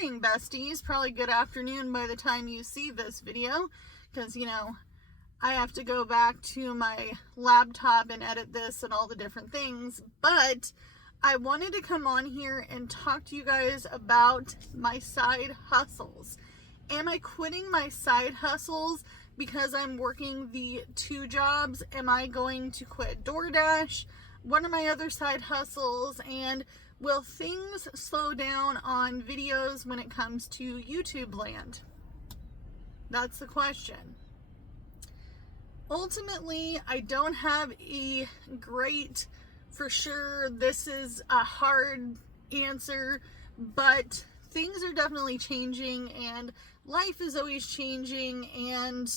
morning, besties. Probably good afternoon by the time you see this video, because, I have to go back to my laptop and edit this and all the different things. But I wanted to come on here and talk to you guys about my side hustles. Am I quitting my side hustles because I'm working the 2 jobs? Am I going to quit DoorDash? What are my other side hustles? And will things slow down on videos when it comes to YouTube land? That's the question. Ultimately, I don't have a great, for sure, this is a hard answer, but things are definitely changing and life is always changing and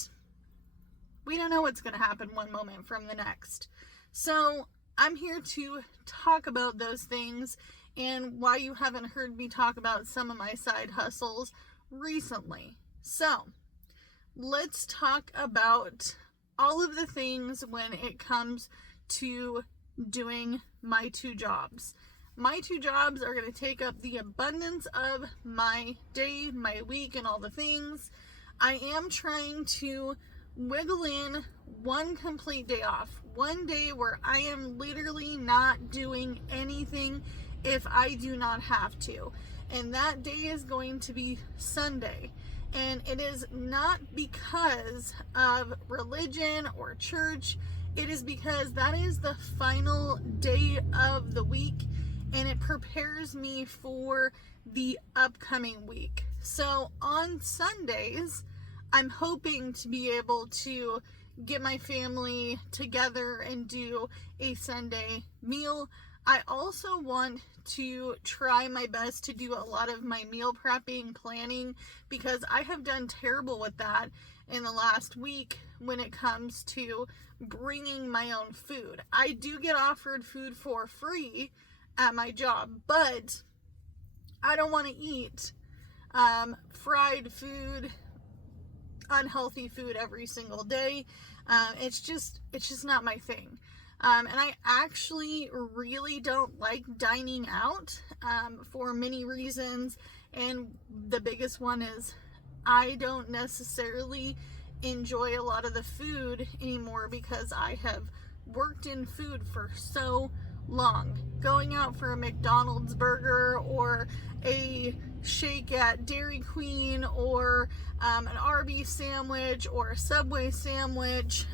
we don't know what's going to happen one moment from the next. So I'm here to talk about those things and why you haven't heard me talk about some of my side hustles recently. So let's talk about all of the things when it comes to doing my 2 jobs. My 2 jobs are going to take up the abundance of my day, my week, and all the things. I am trying to wiggle in one complete day off. One day where I am literally not doing anything if I do not have to. And that day is going to be Sunday. And it is not because of religion or church. It is because that is the final day of the week and it prepares me for the upcoming week. So on Sundays, I'm hoping to be able to get my family together and do a Sunday meal. I also want to try my best to do a lot of my meal prepping, planning, because I have done terrible with that in the last week when it comes to bringing my own food. I do get offered food for free at my job, but I don't want to eat fried food, unhealthy food every single day. It's just not my thing. And I actually really don't like dining out for many reasons. And the biggest one is I don't necessarily enjoy a lot of the food anymore because I have worked in food for so long. Going out for a McDonald's burger or a shake at Dairy Queen or an Arby's sandwich or a Subway sandwich,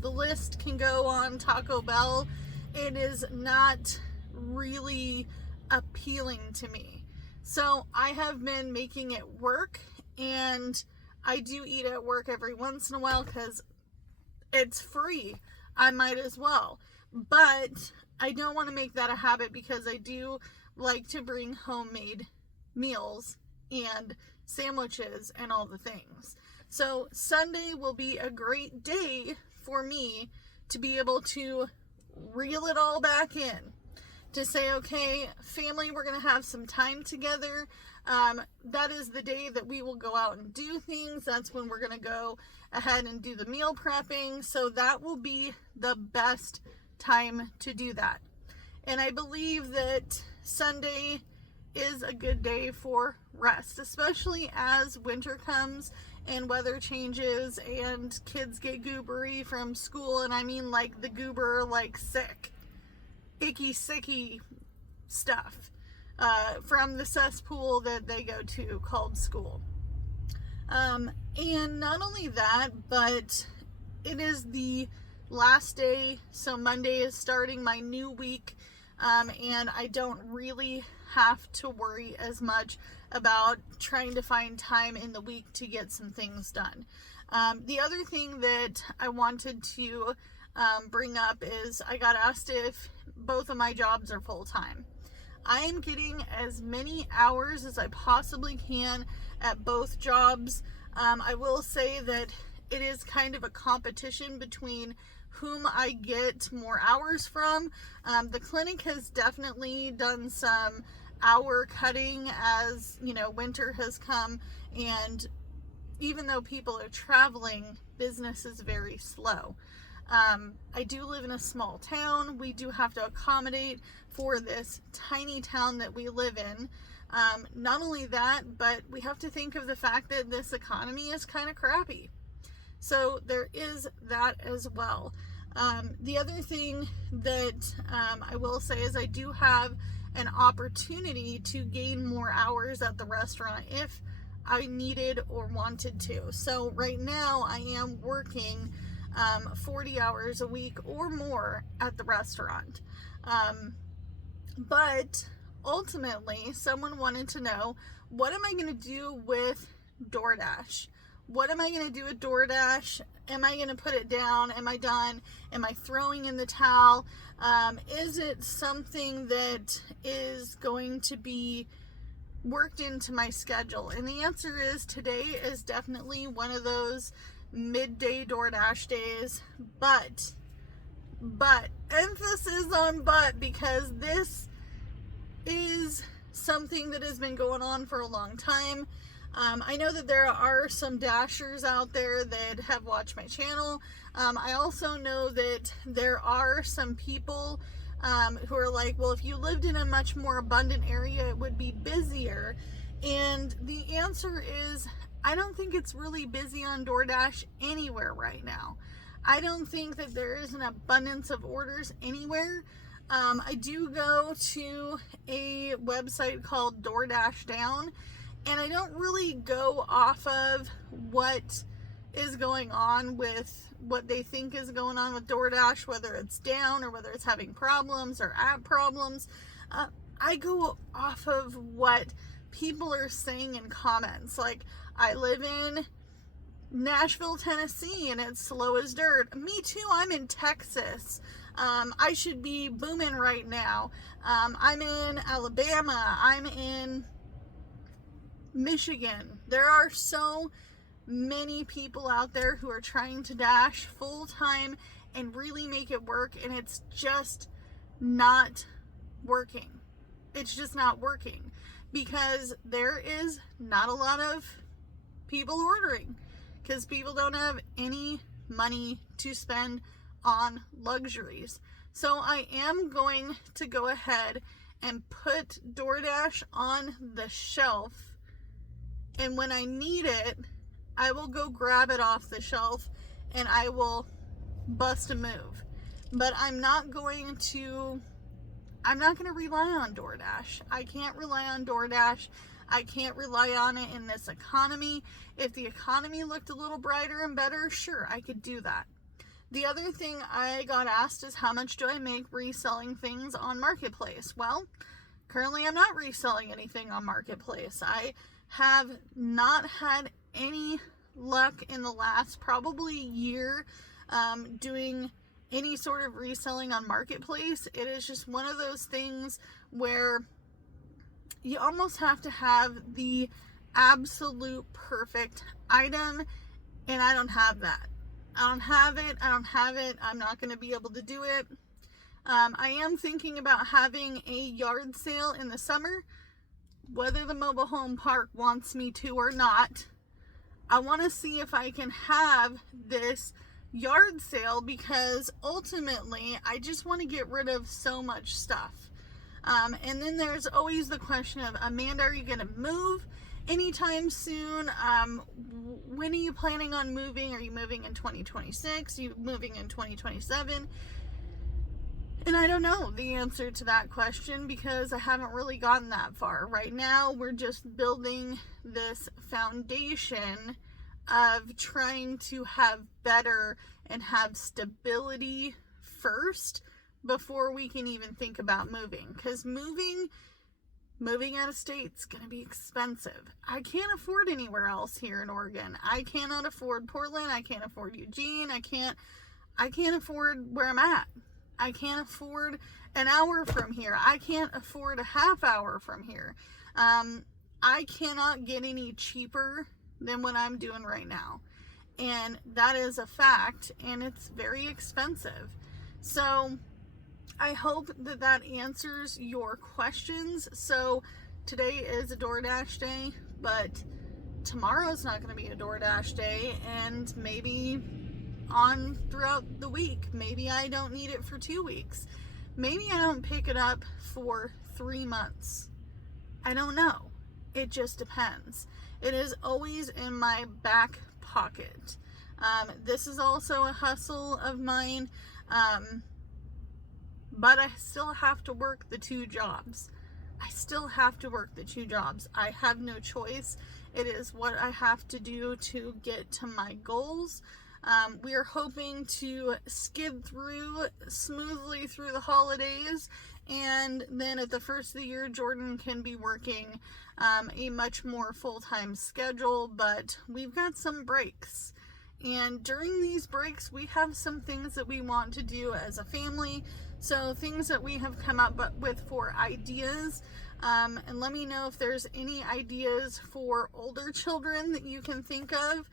the list can go on. Taco Bell, it is not really appealing to me. So I have been making it work, and I do eat at work every once in a while because it's free. I might as well. But I don't want to make that a habit because I do like to bring homemade meals and sandwiches and all the things. So Sunday will be a great day for me to be able to reel it all back in, to say, okay, family, we're going to have some time together. That is the day that we will go out and do things. That's when we're going to go ahead and do the meal prepping. So that will be the best time to do that. And I believe that Sunday is a good day for rest, especially as winter comes and weather changes and kids get goobery from school. And I mean like the goober, like sick, icky, sicky stuff from the cesspool that they go to called school. And not only that, but it is the last day, so Monday is starting my new week, and I don't really have to worry as much about trying to find time in the week to get some things done. The other thing that I wanted to bring up is I got asked if both of my jobs are full-time. I am getting as many hours as I possibly can at both jobs. I will say that it is kind of a competition between whom I get more hours from. The clinic has definitely done some hour cutting as, winter has come, and even though people are traveling, business is very slow. I do live in a small town. We do have to accommodate for this tiny town that we live in, Not only that, but we have to think of the fact that this economy is kind of crappy. So there is that as well. The other thing that I will say is I do have an opportunity to gain more hours at the restaurant if I needed or wanted to. So right now I am working 40 hours a week or more at the restaurant. But ultimately, someone wanted to know, what am I going to do with DoorDash? What am I going to do with DoorDash? Am I going to put it down? Am I done? Am I throwing in the towel? Is it something that is going to be worked into my schedule? And the answer is, today is definitely one of those midday DoorDash days, but emphasis on but, because this is something that has been going on for a long time. I know that there are some dashers out there that have watched my channel. I also know that there are some people who are like, well, if you lived in a much more abundant area, it would be busier. And the answer is, I don't think it's really busy on DoorDash anywhere right now. I don't think that there is an abundance of orders anywhere. I do go to a website called DoorDash Down, and I don't really go off of what is going on with what they think is going on with DoorDash, whether it's down or whether it's having problems or app problems. I go off of what people are saying in comments. Like, I live in Nashville, Tennessee, and it's slow as dirt. Me too, I'm in Texas. I should be booming right now. I'm in Alabama. I'm in Michigan. There are so many people out there who are trying to dash full time and really make it work, and it's just not working. It's just not working because there is not a lot of people ordering, because people don't have any money to spend on luxuries. So I am going to go ahead and put DoorDash on the shelf, and when I need it, I will go grab it off the shelf and I will bust a move. But I'm not going to rely on DoorDash. I can't rely on DoorDash. I can't rely on it in this economy. If the economy looked a little brighter and better, sure, I could do that. The other thing I got asked is, how much do I make reselling things on Marketplace? Well, currently I'm not reselling anything on Marketplace. I have not had any luck in the last probably year doing any sort of reselling on Marketplace. It is just one of those things where you almost have to have the absolute perfect item, and I don't have that. I don't have it. I'm not going to be able to do it. I am thinking about having a yard sale in the summer, whether the mobile home park wants me to or not. I want to see if I can have this yard sale, because ultimately I just want to get rid of so much stuff. And then there's always the question of, Amanda, are you going to move anytime soon? When are you planning on moving? Are you moving in 2026? Are you moving in 2027? And I don't know the answer to that question, because I haven't really gotten that far. Right now, we're just building this foundation of trying to have better and have stability first before we can even think about moving. Because moving out of state's going to be expensive. I can't afford anywhere else here in Oregon. I cannot afford Portland. I can't afford Eugene. I can't afford where I'm at. I can't afford an hour from here. I can't afford a half hour from here. I cannot get any cheaper than what I'm doing right now. And that is a fact, and it's very expensive. So I hope that that answers your questions. So today is a DoorDash day, but tomorrow's not going to be a DoorDash day, and maybe on throughout the week. Maybe I don't need it for 2 weeks. Maybe I don't pick it up for 3 months. I don't know. It just depends. It is always in my back pocket. This is also a hustle of mine, but I still have to work the two jobs. I still have to work the two jobs. I have no choice. It is what I have to do to get to my goals. We are hoping to skid through smoothly through the holidays, and then at the first of the year, Jordan can be working a much more full-time schedule, but we've got some breaks. And during these breaks, we have some things that we want to do as a family. So things that we have come up with for ideas. And let me know if there's any ideas for older children that you can think of.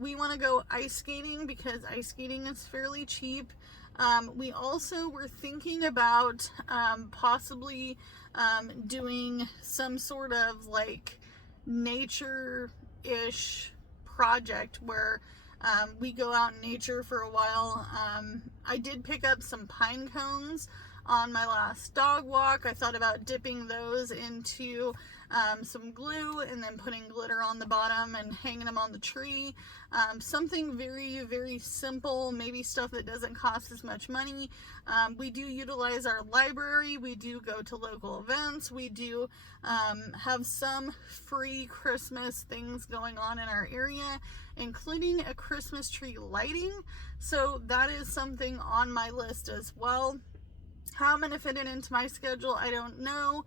We want to go ice skating because ice skating is fairly cheap. We also were thinking about possibly doing some sort of like nature-ish project where we go out in nature for a while. I did pick up some pine cones on my last dog walk. I thought about dipping those into some glue and then putting glitter on the bottom and hanging them on the tree. Something very, very simple, maybe stuff that doesn't cost as much money. We do utilize our library. We do go to local events. We do have some free Christmas things going on in our area, including a Christmas tree lighting. So that is something on my list as well. How I'm going to fit it into my schedule, I don't know,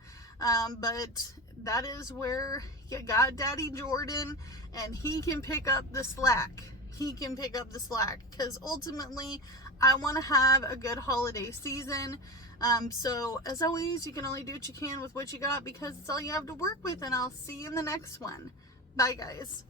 but that is where you got Daddy Jordan, and he can pick up the slack. He can pick up the slack, because ultimately, I want to have a good holiday season. So, as always, you can only do what you can with what you got, because it's all you have to work with, and I'll see you in the next one. Bye, guys.